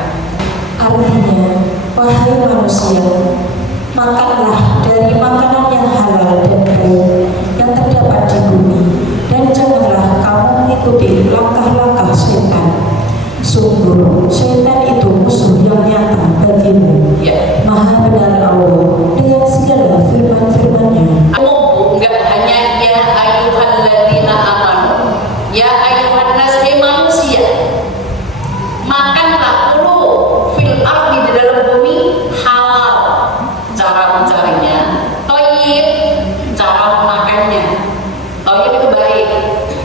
Artinya, wahai manusia, makanlah dari makanan yang halal dan baik yang terdapat di bumi, dan janganlah kamu mengikuti langkah-langkah setan. Sungguh, setan itu musuh yang nyata bagimu. Ya. Maha benar Allah dengan segala firman-firman-Nya. Enggak hanya ya ayyuhalladzina amanu, ya ayyuhan nas, manusia, makanlah dulu fil ardi, di dalam bumi, halal cara mencarinya, thayyib cara memakannya. Thayyib itu baik,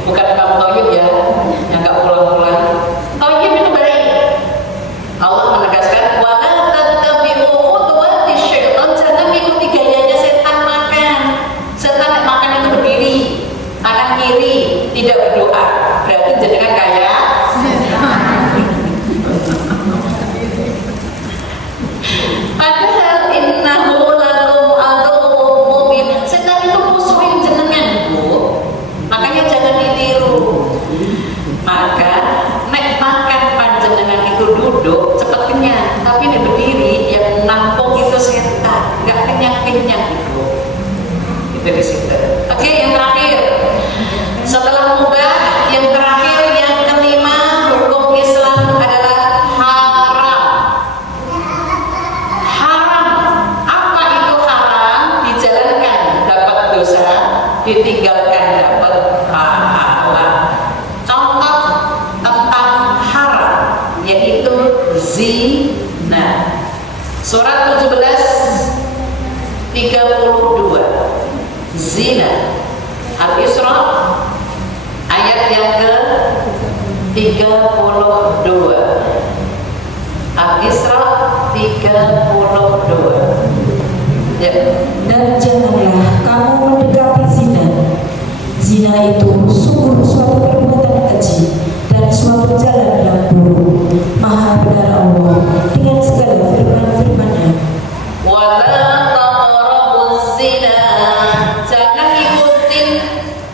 bukan kamu thayyib ya yang enggak pulang-pulang. Thayyib itu baik. Allah menegaskan wala tattabi'u khutuwati syaitan, jangan mengikuti gayanya setan makan. Setan makan itu berdiri, tangan kiri, tidak berdoa. Berarti jenengan kayak padahal innahu lakum aduwwum mubin. Setan itu musuh yang jenengan, Bu. Makanya jangan ditiru. Maka nek makan panjenengan itu duduk cepet kenyang, tapi nek berdiri yang nampung itu setan, nggak kenyang-kenyang itu. Itu di situ. Oke, yang terakhir. Setelah mubah, yang terakhir yang kelima, hukum Islam adalah haram. Haram. Apa itu haram? Dijalankan dapat dosa, ditinggalkan dapat pahala. Contoh tentang haram yaitu zina. Surat 17:32. Zina. Al-Isra ayat yang ke-32. Al-Isra 32. Ya. Dan janganlah kamu mendekati zina. Zina itu sungguh suatu perbuatan keji dan suatu jalan yang buruk. Maha benar Allah dengan segala firman-firman-Nya. Wala taqrabuz zina. Jangan ikutin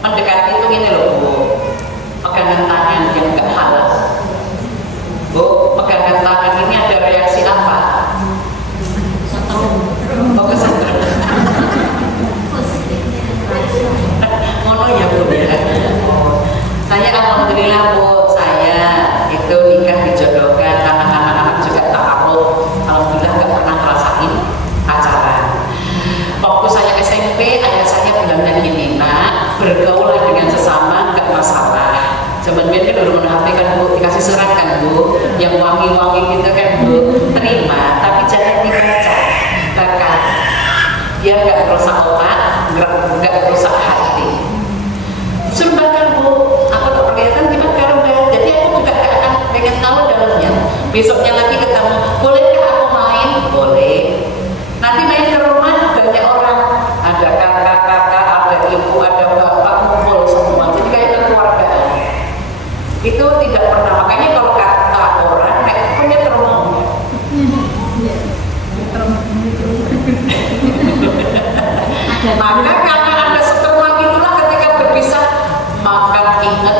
mendekati itu gini loh, Bu. Pegangan tangan yang enggak halal. Bu, pegangan tangan ini ada reaksi apa? Oh, kesandra. Ngono ya, Bu ya. Saya alhamdulillah, Bu, saya itu nikah dijodohkan, anak-anak juga ta'aruf. Alhamdulillah nggak pernah ngerasain pacaran. Waktu saya SMP, ayah saya bilangnya gini, nak, bergaulah dengan sesama nggak masalah. Zaman ini dulu HP kan, Bu, dikasih surat kan, Bu, yang wangi-wangi gitu kan, Bu, terima, tapi jangan dibaca, bakal dia nggak merusak otak, nggak merusak hati. Suruh bakar, Bu, aku tak perlihatkan gimana kalau enggak. Jadi aku juga nggak akan pengen tahu dalamnya. Besoknya lagi ketemu, bolehkah aku main? Boleh. Nanti main ke rumah banyak orang, ada kakak-kakak, ada ibu, ada bapak, kumpul semua. Jadi kayak kekeluargaan. Itu tidak pernah. Makanya kalau kata orang, kayak punya trauma. Maka karena ada seterma itulah ketika berpisah, makan ingat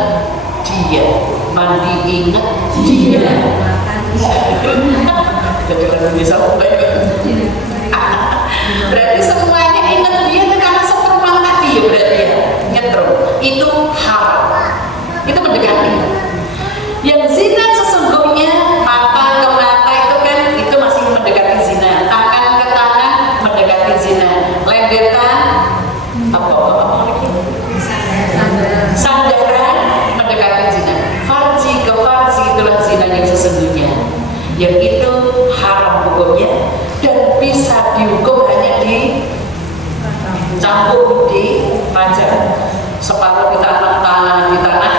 dia, mandi ingat dia. Jadi orang bisa berarti semuanya ingat dia itu karena seterma tadi ya, berarti ya nyetrum. Itu haram. Itu mendekati. Yang zina sesungguhnya mata ke mata itu kan, itu masih mendekati zina. Tangan ke tangan mendekati zina. Lendetan apa lagi? Sandaran mendekati zina. Farji ke farji, itulah zina yang sesungguhnya. Yang itu haram hukumnya dan bisa dihukum hanya di campur di raja. Separuh di tanah,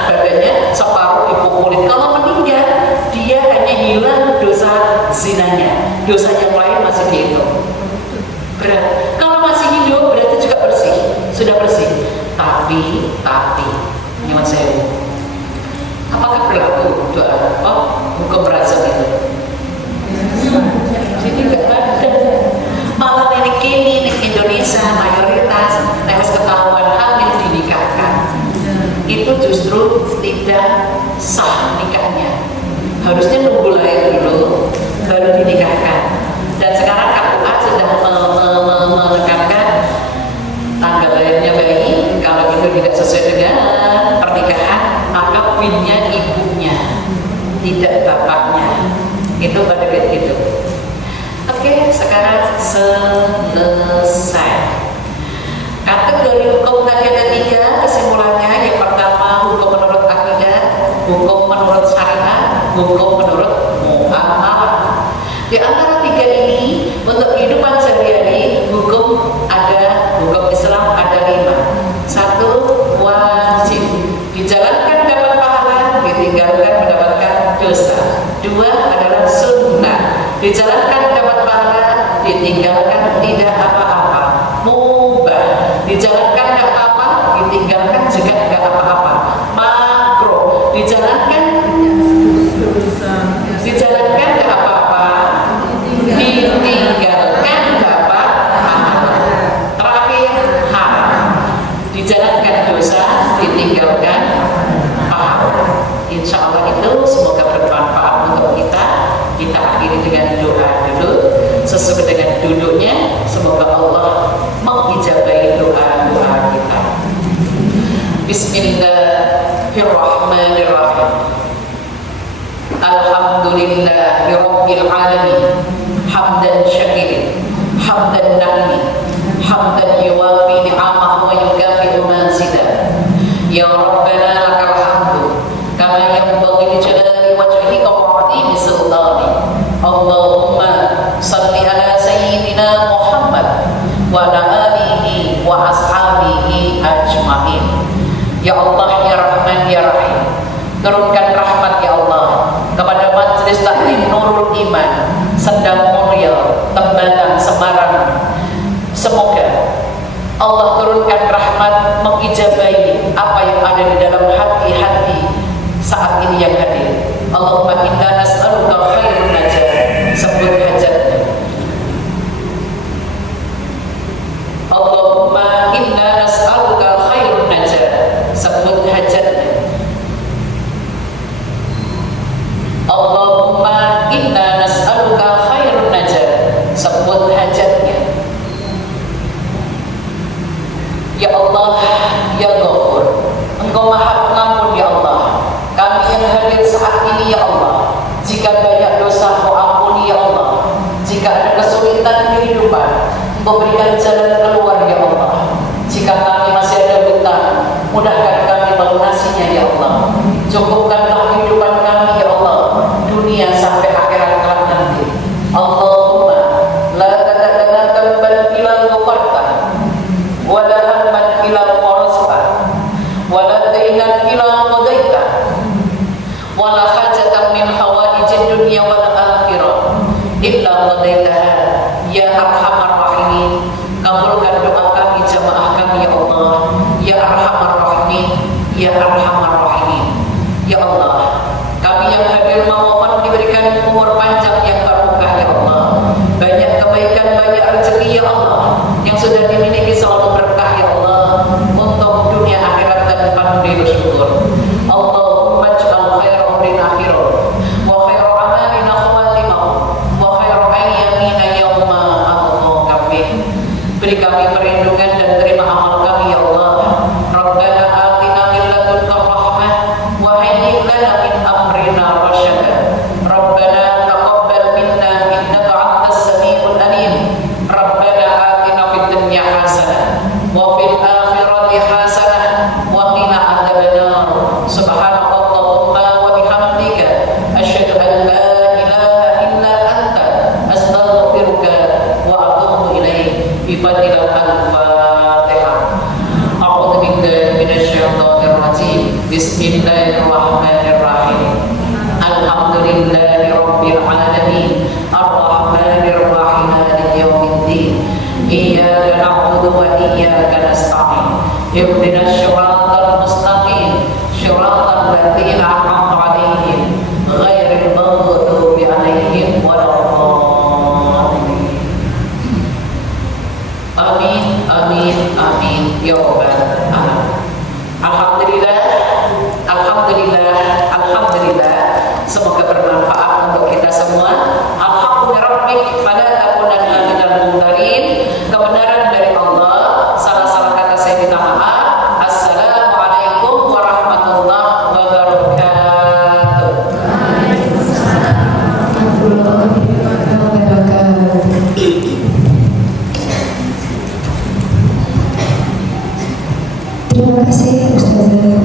badannya, separuh dipukulin. Kalau meninggal, dia hanya hilang dosa zinanya, dosa yang lain masih dihitung. Berat. Kalau masih hidup berarti juga bersih, sudah bersih. Tapi nyuwun sewu, apakah berlaku doa hukum rajam itu? Sini nggak ada. Malah ini Indonesia mayoritas harus ketahuan hamil dinikahkan. Itu justru tidak sah nikahnya. Harusnya nunggu lahir dulu baru dinikahkan. Dan sekarang KUA sudah menekankan tanggal lahirnya bayi. Kalau itu tidak sesuai dengan pernikahan, maka winnya ibunya, tidak bapaknya. Itu pada gitu. Oke, sekarang selesai. Kategori hukum tadi ada 3 kesimpulannya. Yang pertama hukum menurut akidah, hukum menurut syariat, hukum menurut muamalah. Di antara 3 ini untuk kehidupan sehari-hari hukum Islam ada 5. 1, wajib dijalankan dapat pahala, ditinggalkan mendapatkan dosa. 2 adalah sunnah, dijalankan dapat pahala, ditinggalkan tidak apa-apa. Mubah, dijalankan tidak apa-apa, ditinggalkan juga tidak apa-apa. Makruh, dijalankan tidak apa-apa, ditinggalkan dapat pahala. Terakhir, haram, dijalankan dosa, ditinggalkan pahala. Insya Allah itu semoga bermanfaat untuk kita. Kita akhiri dengan doa dulu sesuai dengan duduknya. Semoga Allah mengijabahi doa-doa kita. Bismillahirrahmanirrahim. Alhamdulillahirabbil alamin. Hamdan syakirin, hamdan na'mi, hamdan yuwafi ni'amahu wa yukafi'u mazidah. Ya Rabbana lakal hamdu kama yanbaghi li jalali wajhika wa 'azimi sultani. Allahumma salli ala sayyidina Muhammad wa ala alihi wa ashabihi ajma'in. Ya Allah, ya Rahman, ya Rahim, turunkan rahmat ya Allah kepada Majelis Taklim Nurul Iman Sendang Mulyal, Tembatan, Semarang. Semoga Allah turunkan rahmat, mengijabahi apa yang ada di dalam hati-hati saat ini yang hadir. Allahumma inna nas'aluka khairun najat. Sebut hajatnya. Allahumma inna nas'aluka khairun najat. Sebut hajatnya. Allahumma inna nas'aluka khairun najat. Sebut hajatnya. Ya Allah, ya Ghafur, Engkau Maha Pengampun ya Allah. Kami yang hadir saat ini ya Allah, jika banyak dosa Engkau ampuni ya Allah. Jika ada kesulitan kehidupan, Engkau berikan jalan keluar ya Allah. Jika kami masih ada hutang, mudahkan kami melunasinya ya Allah. Cukupkanlah kehidupan kami ya Allah, dunia sampai akhirat kelak nanti. Allahumma la tada'lana tamban ila ghafarta wa la hamman ila farasta wa la dainan ila qadaita wa la hajatan min hawaijid dunya wal akhirah illa qadaitaha ya arhamar rahimin. Kabulkan doa kami, jamaah kami ya Allah, ya arhamar rahimin, ya arhamar rahimin. Ya Allah, kami yang hadir memohon diberikan umur panjang yang barokah ya Allah. Banyak kebaikan, banyak rezeki ya Allah yang sudah dimiliki selalu berkah ya Allah untuk dunia akhirat dan pandai bersyukur. Allahumma ij'al khaira umrina akhirah wa khaira amalina khawatimah wa khaira ayyamina yawma alqaka bih. Beri kami perlindungan dan terima amal kami ya Allah. Rabbana atina min ladunka rahmah wa hayyi' lana min amrina rasyada. Rabbana taqabbal minna innaka antas samiul alim. Rabbana atina fid dunya hasanah wa fil akhirati hasanah wa qina adzabannar. Subhanakallahumma wa bihamdika asyhadu an la ilaha illa anta astaghfiruka wa atubu ilaik. Bi fadlil al-Fatihah. Bismillahirrahmanirrahim. Alhamdulillahirabbil alamin. Arrahmanirrahim. Maliki yaumiddin. Iyyaka na'budu wa iyyaka nasta'in. Ihdinas siratal mustaqim. Siratal ladzina an'amta 'alaihim ghairil maghdubi 'alaihim waladdallin. Amin, amin, amin. Ya Rabbal alamin. Alhamdulillah, alhamdulillah, alhamdulillah. Semoga bermanfaat untuk kita semua. Alhamdulillah, fala takunanna minal mumtarin. Kebenaran dari Allah. Salah-salah kata saya minta maaf. Assalamualaikum warahmatullahi wabarakatuh. Terima kasih Ustazah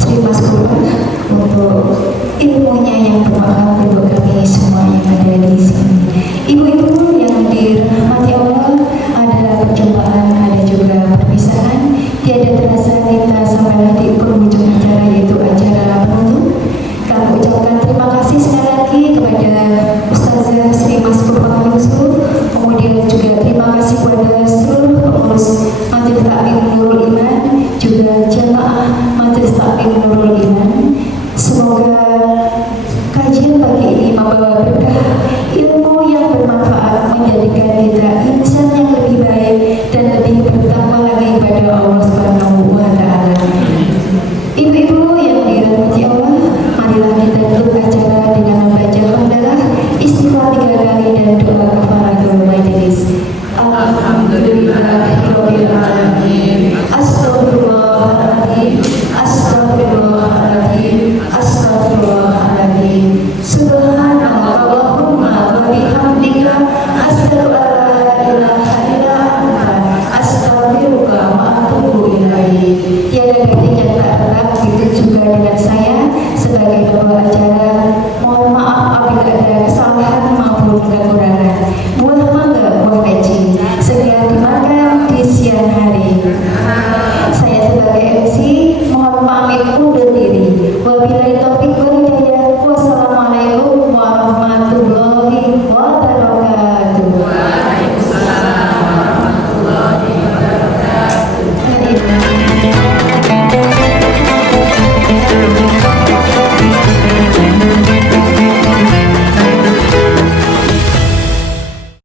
Sri Mas Kurban untuk ilmunya yang bermanfaat untuk kami semua yang ada di sini. Ibu-ibu yang dirahmati Allah, ada perjumpaan, ada juga perpisahan. Tiada terasa kita sampai di penghujung acara, yaitu acara penutup. Kami ucapkan terima kasih sekali lagi kepada Ustazah Sri Mas Kurban Yusuf. Kemudian juga terima kasih kepada seluruh pengurus Majelis Taklim Nurul Iman, juga jamaah Majelis Taklim Nurul Iman. Semoga kajian pagi ini membawa berkah ilmu yang bermanfaat, menjadikan kita insan yang lebih baik dan lebih bertakwa lagi kepada Allah Subhanahu wa Ta'ala. Ibu-ibu yang dirahmati Allah, marilah kita tutup acara dengan membaca hamdalah, istighfar 3 kali dan doa kafaratul majelis. Alhamdulillahirabbil alamin.